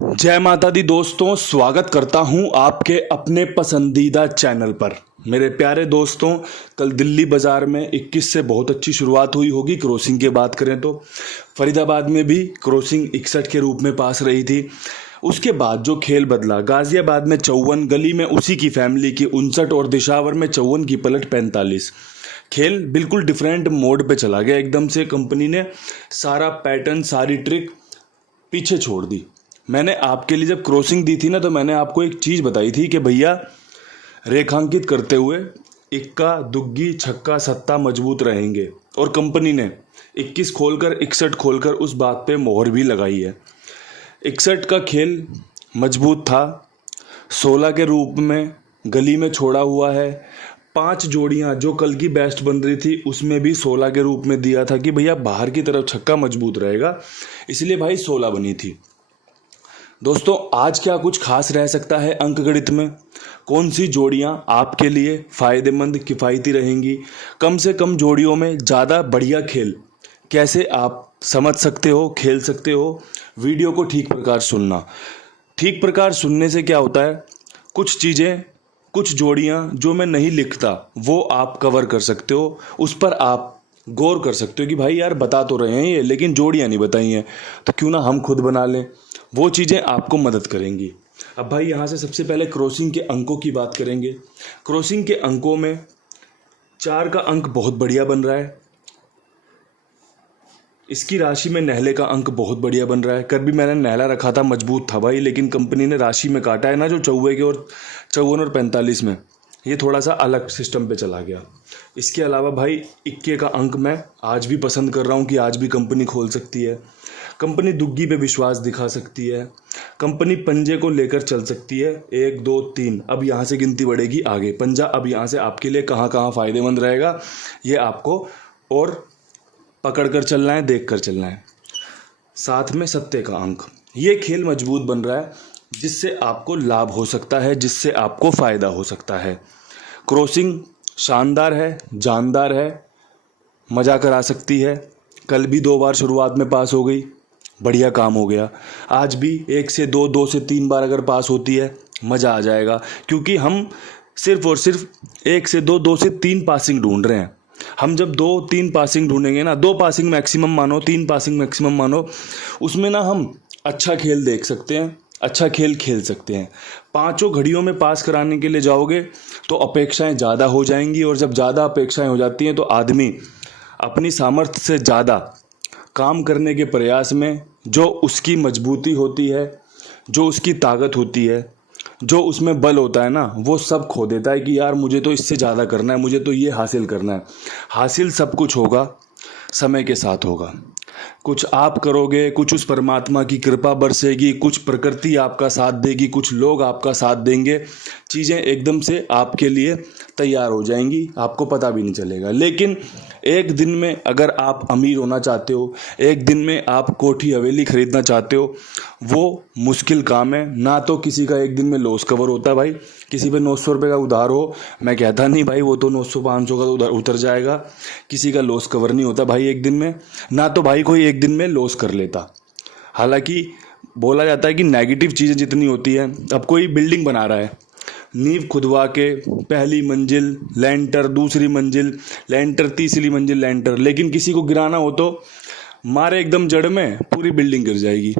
जय माता दी दोस्तों, स्वागत करता हूं आपके अपने पसंदीदा चैनल पर। मेरे प्यारे दोस्तों, कल दिल्ली बाज़ार में 21 से बहुत अच्छी शुरुआत हुई होगी। क्रॉसिंग की बात करें तो फरीदाबाद में भी क्रॉसिंग 61 के रूप में पास रही थी। उसके बाद जो खेल बदला, गाज़ियाबाद में 54, गली में उसी की फैमिली की 59 और दिशावर में 54 की पलट 45। खेल बिल्कुल डिफरेंट मोड पे चला गया। एकदम से कंपनी ने सारा पैटर्न, सारी ट्रिक पीछे छोड़ दी। मैंने आपके लिए जब क्रॉसिंग दी थी ना, तो मैंने आपको एक चीज़ बताई थी कि भैया रेखांकित करते हुए इक्का, दुग्गी, छक्का, सत्ता मजबूत रहेंगे। और कंपनी ने 21 खोलकर 61 खोलकर उस बात पे मोहर भी लगाई है। 61 का खेल मजबूत था, 16 के रूप में गली में छोड़ा हुआ है। 5 जोड़ियां जो कल की बेस्ट बन रही थी उसमें भी 16 के रूप में दिया था कि भैया बाहर की तरफ छक्का मजबूत रहेगा, इसलिए भाई 16 बनी थी। दोस्तों, आज क्या कुछ खास रह सकता है अंक गणित में? कौन सी जोड़ियां आपके लिए फ़ायदेमंद, किफ़ायती रहेंगी? कम से कम जोड़ियों में ज़्यादा बढ़िया खेल कैसे आप समझ सकते हो, खेल सकते हो? वीडियो को ठीक प्रकार सुनना। ठीक प्रकार सुनने से क्या होता है, कुछ चीज़ें, कुछ जोड़ियां जो मैं नहीं लिखता वो आप कवर कर सकते हो, उस पर आप गौर कर सकते हो कि भाई यार बता तो रहे हैं ये, लेकिन जोड़ियां नहीं बताई हैं, तो क्यों ना हम खुद बना लें। वो चीज़ें आपको मदद करेंगी। अब भाई यहाँ से सबसे पहले क्रॉसिंग के अंकों की बात करेंगे। क्रॉसिंग के अंकों में 4 का अंक बहुत बढ़िया बन रहा है। इसकी राशि में नहले का अंक बहुत बढ़िया बन रहा है। कल भी मैंने नहला रखा था, मजबूत था भाई, लेकिन कंपनी ने राशि में काटा है ना, जो 54 के और 54 और 45 में, ये थोड़ा सा अलग सिस्टम पे चला गया। इसके अलावा भाई 21 का अंक मैं आज भी पसंद कर रहा हूँ कि आज भी कंपनी खोल सकती है। कंपनी दुग्गी पे विश्वास दिखा सकती है। कंपनी पंजे को लेकर चल सकती है, 1 2 3। अब यहाँ से गिनती बढ़ेगी आगे। पंजा अब यहाँ से आपके लिए कहाँ कहाँ फ़ायदेमंद रहेगा, ये आपको और पकड़ कर चलना है, देख कर चलना है। साथ में सत्ते का अंक, ये खेल मजबूत बन रहा है, जिससे आपको लाभ हो सकता है, जिससे आपको फ़ायदा हो सकता है। क्रॉसिंग शानदार है, जानदार है, मज़ा करा सकती है। कल भी 2 बार शुरुआत में पास हो गई, बढ़िया काम हो गया। आज भी 1 से 2, 2 से 3 बार अगर पास होती है, मज़ा आ जाएगा, क्योंकि हम सिर्फ और सिर्फ 1 से 2, 2 से 3 पासिंग ढूंढ रहे हैं। हम जब 2-3 पासिंग ढूंढेंगे ना, 2 पासिंग मैक्सिमम मानो, 3 पासिंग मैक्सिमम मानो, उसमें ना हम अच्छा खेल देख सकते हैं, अच्छा खेल खेल सकते हैं। 5 घड़ियों में पास कराने के लिए जाओगे तो अपेक्षाएं ज़्यादा हो जाएंगी, और जब ज़्यादा अपेक्षाएं हो जाती हैं तो आदमी अपनी सामर्थ्य से ज़्यादा काम करने के प्रयास में जो उसकी मजबूती होती है, जो उसकी ताकत होती है, जो उसमें बल होता है ना, वो सब खो देता है कि यार मुझे तो इससे ज़्यादा करना है, मुझे तो ये हासिल करना है। हासिल सब कुछ होगा, समय के साथ होगा। कुछ आप करोगे, कुछ उस परमात्मा की कृपा बरसेगी, कुछ प्रकृति आपका साथ देगी, कुछ लोग आपका साथ देंगे, चीज़ें एकदम से आपके लिए तैयार हो जाएंगी, आपको पता भी नहीं चलेगा। लेकिन एक दिन में अगर आप अमीर होना चाहते हो, एक दिन में आप कोठी हवेली खरीदना चाहते हो, वो मुश्किल काम है। ना तो किसी का एक दिन में लॉस कवर होता है भाई। किसी पे 900 रुपये का उधार हो, मैं कहता नहीं भाई वो तो 900-500 का तो उधर उतर जाएगा। किसी का लॉस कवर नहीं होता भाई एक दिन में। ना तो भाई कोई एक दिन में लॉस कर लेता। हालांकि बोला जाता है कि नेगेटिव चीज़ें जितनी होती हैं, अब कोई बिल्डिंग बना रहा है, नींव खुदवा के पहली मंजिल लेंटर, दूसरी मंजिल लेंटर, तीसरी मंजिल लेंटर, लेकिन किसी को गिराना हो तो मारे एकदम जड़ में, पूरी बिल्डिंग गिर जाएगी।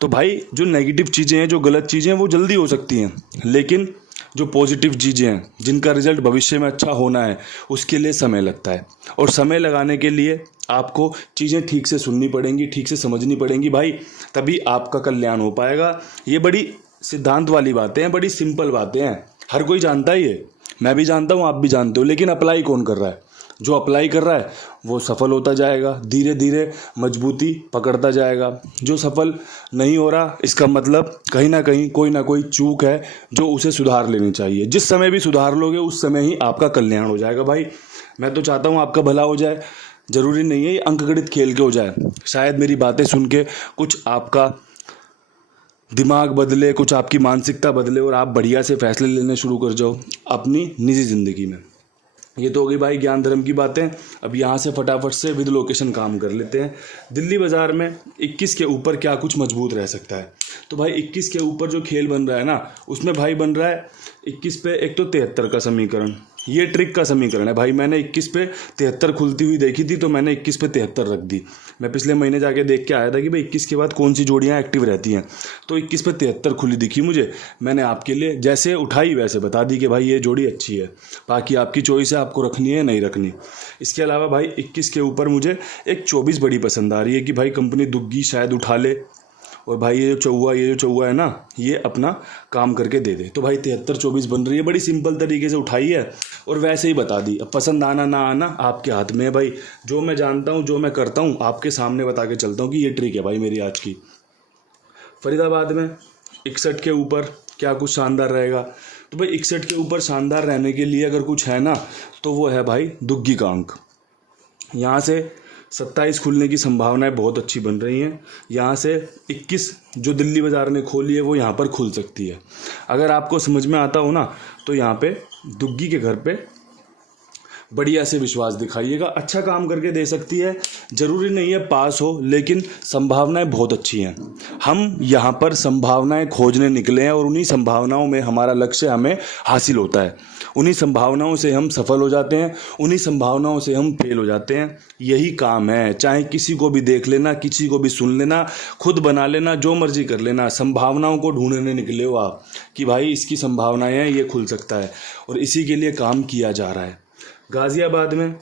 तो भाई जो नेगेटिव चीज़ें हैं, जो गलत चीज़ें हैं, वो जल्दी हो सकती हैं, लेकिन जो पॉजिटिव चीज़ें हैं, जिनका रिजल्ट भविष्य में अच्छा होना है, उसके लिए समय लगता है। और समय लगाने के लिए आपको चीज़ें ठीक से सुननी पड़ेंगी, ठीक से समझनी पड़ेंगी भाई, तभी आपका कल्याण हो पाएगा। ये बड़ी सिद्धांत वाली बातें हैं, बड़ी सिंपल बातें हैं, हर कोई जानता है ये, मैं भी जानता हूँ, आप भी जानते हो, लेकिन अप्लाई कौन कर रहा है? जो अप्लाई कर रहा है वो सफल होता जाएगा, धीरे धीरे मजबूती पकड़ता जाएगा। जो सफल नहीं हो रहा, इसका मतलब कहीं ना कहीं कोई ना कोई चूक है जो उसे सुधार लेनी चाहिए। जिस समय भी सुधार लोगे उस समय ही आपका कल्याण हो जाएगा भाई। मैं तो चाहता हूँ आपका भला हो जाए, ज़रूरी नहीं है ये अंकगणित खेल के हो जाए। शायद मेरी बातें सुन के कुछ आपका दिमाग बदले, कुछ आपकी मानसिकता बदले और आप बढ़िया से फैसले लेने शुरू कर जाओ अपनी निजी ज़िंदगी में। ये तो हो गई भाई ज्ञान धर्म की बातें। अब यहाँ से फटाफट से विद लोकेशन काम कर लेते हैं। दिल्ली बाज़ार में 21 के ऊपर क्या कुछ मजबूत रह सकता है? तो भाई 21 के ऊपर जो खेल बन रहा है ना, उसमें भाई बन रहा है 21 पे एक तो 73 का समीकरण, ये ट्रिक का समीकरण है भाई। मैंने 21 पे 73 खुलती हुई देखी थी तो मैंने 21 पे 73 रख दी। मैं पिछले महीने जाके देख के आया था कि भाई 21 के बाद कौन सी जोड़ियाँ एक्टिव रहती हैं, तो 21 पे 73 खुली दिखी मुझे। मैंने आपके लिए जैसे उठाई वैसे बता दी कि भाई ये जोड़ी अच्छी है, बाकी आपकी चॉइस है, आपको रखनी है नहीं रखनी। इसके अलावा भाई 21 के ऊपर मुझे एक 24 बड़ी पसंद आ रही है कि भाई कंपनी दुग्गी शायद उठा ले, और भाई ये जो चौवा है ना, ये अपना काम करके दे दे। तो भाई 73-24 बन रही है, बड़ी सिंपल तरीके से उठाई है और वैसे ही बता दी। अब पसंद आना ना आना आपके हाथ में है भाई। जो मैं जानता हूँ, जो मैं करता हूँ, आपके सामने बता के चलता हूँ कि ये ट्रिक है भाई मेरी आज की। फरीदाबाद में 61 के ऊपर क्या कुछ शानदार रहेगा? तो भाई 61 के ऊपर शानदार रहने के लिए अगर कुछ है ना, तो वो है भाई दुग्गी का अंक। यहाँ से 27 खुलने की संभावनाएं बहुत अच्छी बन रही हैं। यहाँ से 21 जो दिल्ली बाज़ार ने खोली है वो यहाँ पर खुल सकती है। अगर आपको समझ में आता हो ना, तो यहाँ पे दुग्गी के घर पे बढ़िया से विश्वास दिखाइएगा, अच्छा काम करके दे सकती है। ज़रूरी नहीं है पास हो, लेकिन संभावनाएं बहुत अच्छी हैं। हम यहाँ पर संभावनाएं खोजने निकले हैं और उन्हीं संभावनाओं में हमारा लक्ष्य हमें हासिल होता है। उन्हीं संभावनाओं से हम सफल हो जाते हैं, उन्हीं संभावनाओं से हम फेल हो जाते हैं। यही काम है, चाहे किसी को भी देख लेना, किसी को भी सुन लेना, खुद बना लेना, जो मर्जी कर लेना। संभावनाओं को ढूंढने निकले हो आप कि भाई इसकी संभावनाएं हैं, ये खुल सकता है, और इसी के लिए काम किया जा रहा है। गाज़ियाबाद में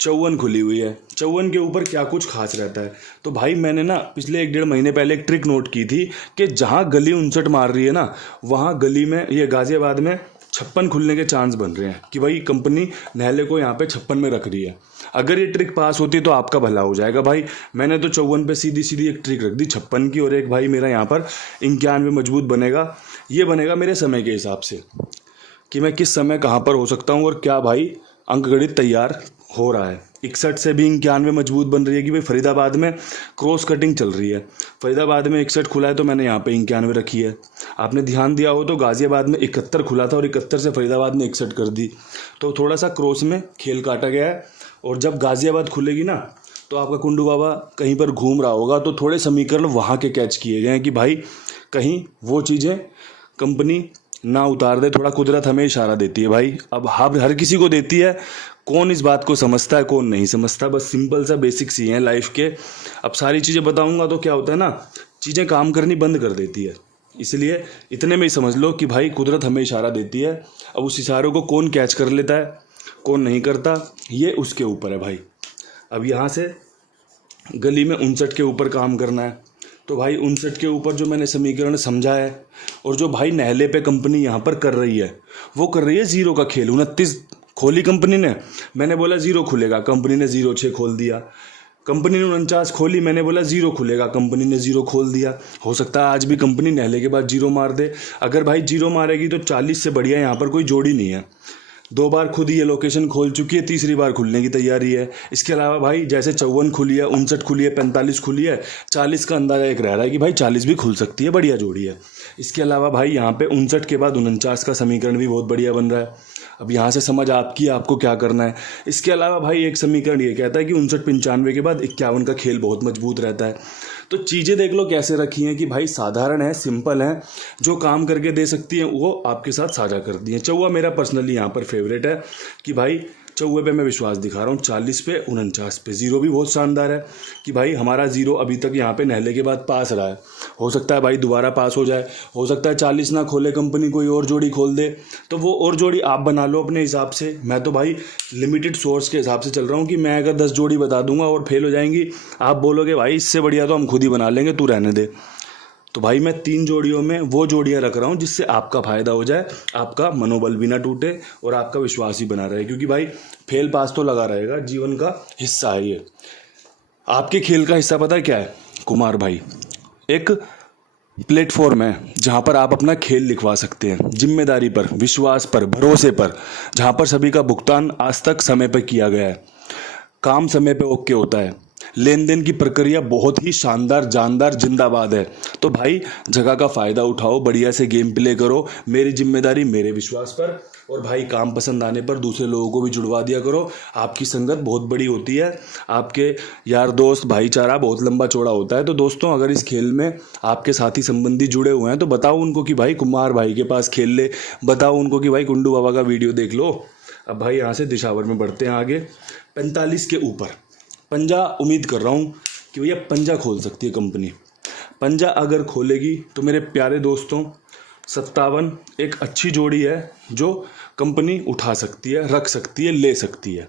54 खुली हुई है। 54 के ऊपर क्या कुछ खास रहता है? तो भाई मैंने ना पिछले 1-1.5 महीने पहले एक ट्रिक नोट की थी कि जहाँ गली 59 मार रही है ना, वहाँ गली में ये गाज़ियाबाद में 56 खुलने के चांस बन रहे हैं कि भाई कंपनी नहले को यहाँ पे 56 में रख रही है। अगर ये ट्रिक पास होती तो आपका भला हो जाएगा भाई। मैंने तो 54 पे सीधी सीधी एक ट्रिक रख दी 56 की, और एक भाई मेरा यहाँ पर 91 मजबूत बनेगा। ये बनेगा मेरे समय के हिसाब से कि मैं किस समय कहाँ पर हो सकता हूँ और क्या भाई अंकगणित तैयार हो रहा है। 61 से भी 91 मजबूत बन रही है कि भाई फरीदाबाद में क्रॉस कटिंग चल रही है। फरीदाबाद में 61 खुला है तो मैंने यहाँ पे 91 रखी है। आपने ध्यान दिया हो तो गाज़ियाबाद में 71 खुला था और 71 से फरीदाबाद ने 61 कर दी, तो थोड़ा सा क्रॉस में खेल काटा गया है। और जब गाज़ियाबाद खुलेगी ना, तो आपका कुंडू बाबा कहीं पर घूम रहा होगा तो थोड़े समीकरण वहाँ के कैच किए गए हैं कि भाई कहीं वो चीज़ें कंपनी ना उतार दे। थोड़ा कुदरत हमें इशारा देती है भाई। अब हर किसी को देती है, कौन इस बात को समझता है कौन नहीं समझता। बस सिंपल सा बेसिक्स ही हैं लाइफ के। अब सारी चीज़ें बताऊंगा तो क्या होता है ना, चीज़ें काम करनी बंद कर देती है। इसलिए इतने में ही समझ लो कि भाई कुदरत हमें इशारा देती है। अब उस इशारों को कौन कैच कर लेता है कौन नहीं करता, ये उसके ऊपर है भाई। अब यहाँ से गली में 59 के ऊपर काम करना है। तो भाई 59 के ऊपर जो मैंने समीकरण समझा है और जो भाई नहले पे कंपनी यहाँ पर कर रही है, वो कर रही है जीरो का खेल। 29 खोली कंपनी ने, मैंने बोला जीरो खुलेगा, कंपनी ने 0-6 खोल दिया। कंपनी ने 49 खोली, मैंने बोला जीरो खुलेगा, कंपनी ने 0 खोल दिया। हो सकता है आज भी कंपनी नहले के बाद जीरो मार दे। अगर भाई जीरो मारेगी तो 40 से बढ़िया यहाँ पर कोई जोड़ी नहीं है। 2 बार खुद ही ये लोकेशन खोल चुकी है, तीसरी बार खुलने की तैयारी है। इसके अलावा भाई जैसे 54 खुली है, 59 खुली है, 45 खुली है, 40 का अंदाजा एक रह रहा है कि भाई 40 भी खुल सकती है, बढ़िया जोड़ी है। इसके अलावा भाई यहाँ पे 59 के बाद 49 का समीकरण भी बहुत बढ़िया बन रहा है। अब यहाँ से समझ आपकी, आपको क्या करना है। इसके अलावा भाई एक समीकरण ये कहता है कि 59-95 के बाद 51 का खेल बहुत मजबूत रहता है। तो चीज़ें देख लो कैसे रखी हैं कि भाई साधारण है, सिंपल है, जो काम करके दे सकती हैं वो आपके साथ साझा कर दी हैं। चौवा मेरा पर्सनली यहाँ पर फेवरेट है कि भाई चौवे पे मैं विश्वास दिखा रहा हूँ। 40 पे 49 पे जीरो भी बहुत शानदार है कि भाई हमारा जीरो अभी तक यहाँ पे नहले के बाद पास रहा है। हो सकता है भाई दोबारा पास हो जाए, हो सकता है 40 ना खोले कंपनी, कोई और जोड़ी खोल दे, तो वो और जोड़ी आप बना लो अपने हिसाब से। मैं तो भाई लिमिटेड सोर्स के हिसाब से चल रहा हूँ कि मैं अगर 10 जोड़ी बता दूंगा और फेल हो जाएंगी, आप बोलोगे भाई इससे बढ़िया तो हम खुद ही बना लेंगे, तू रहने दे। तो भाई मैं 3 जोड़ियों में वो जोड़ियां रख रहा हूँ जिससे आपका फ़ायदा हो जाए, आपका मनोबल भी ना टूटे और आपका विश्वास ही बना रहे। क्योंकि भाई फेल पास तो लगा रहेगा, जीवन का हिस्सा है ये। आपके खेल का हिस्सा पता है क्या है कुमार भाई? एक प्लेटफॉर्म है जहाँ पर आप अपना खेल लिखवा सकते हैं, जिम्मेदारी पर, विश्वास पर, भरोसे पर, जहाँ पर सभी का भुगतान आज तक समय पर किया गया है, काम समय पे ओके होता है, लेन देन की प्रक्रिया बहुत ही शानदार, जानदार, जिंदाबाद है। तो भाई जगह का फ़ायदा उठाओ, बढ़िया से गेम प्ले करो। मेरी जिम्मेदारी मेरे विश्वास पर, और भाई काम पसंद आने पर दूसरे लोगों को भी जुड़वा दिया करो। आपकी संगत बहुत बड़ी होती है, आपके यार दोस्त भाईचारा बहुत लंबा चौड़ा होता है। तो दोस्तों, अगर इस खेल में आपके साथी संबंधी जुड़े हुए हैं तो बताओ उनको कि भाई कुमार भाई के पास खेल ले, बताओ उनको कि भाई कुंडू बाबा का वीडियो देख लो। अब भाई यहाँ से दिशावर में बढ़ते हैं आगे। 45 के ऊपर पंजा, उम्मीद कर रहा हूँ कि भैया पंजा खोल सकती है कंपनी। पंजा अगर खोलेगी तो मेरे प्यारे दोस्तों 57 एक अच्छी जोड़ी है जो कंपनी उठा सकती है, रख सकती है, ले सकती है।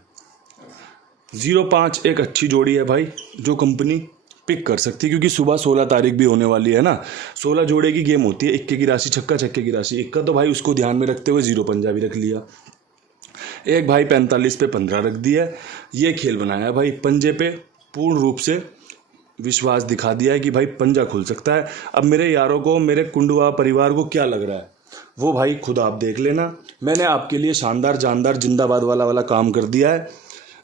05 एक अच्छी जोड़ी है भाई जो कंपनी पिक कर सकती है, क्योंकि सुबह 16 तारीख भी होने वाली है ना। 16 जोड़े की गेम होती है, इक्के की राशि छक्का, छक्के की राशि इक्का, तो भाई उसको ध्यान में रखते हुए 0 पंजा भी रख लिया। एक भाई 45 पे 15 रख दिया। ये खेल बनाया है भाई, पंजे पे पूर्ण रूप से विश्वास दिखा दिया है कि भाई पंजा खुल सकता है। अब मेरे यारों को, मेरे कुंडुआ परिवार को क्या लग रहा है वो भाई खुद आप देख लेना। मैंने आपके लिए शानदार जानदार जिंदाबाद वाला काम कर दिया है।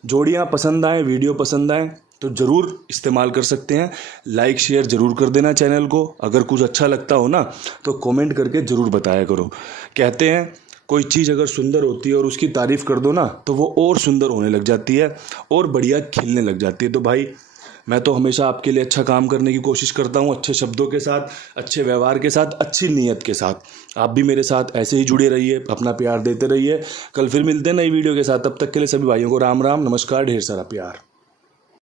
जोड़ियाँ पसंद आए, वीडियो पसंद आए तो ज़रूर इस्तेमाल कर सकते हैं। लाइक शेयर ज़रूर कर देना चैनल को। अगर कुछ अच्छा लगता हो ना तो कमेंट करके ज़रूर बताया करो। कहते हैं कोई चीज़ अगर सुंदर होती है और उसकी तारीफ़ कर दो ना तो वो और सुंदर होने लग जाती है और बढ़िया खिलने लग जाती है। तो भाई मैं तो हमेशा आपके लिए अच्छा काम करने की कोशिश करता हूँ, अच्छे शब्दों के साथ, अच्छे व्यवहार के साथ, अच्छी नीयत के साथ। आप भी मेरे साथ ऐसे ही जुड़े रहिए, अपना प्यार देते रहिए। कल फिर मिलते हैं नई वीडियो के साथ। तब तक के लिए सभी भाइयों को राम राम, नमस्कार, ढेर सारा प्यार।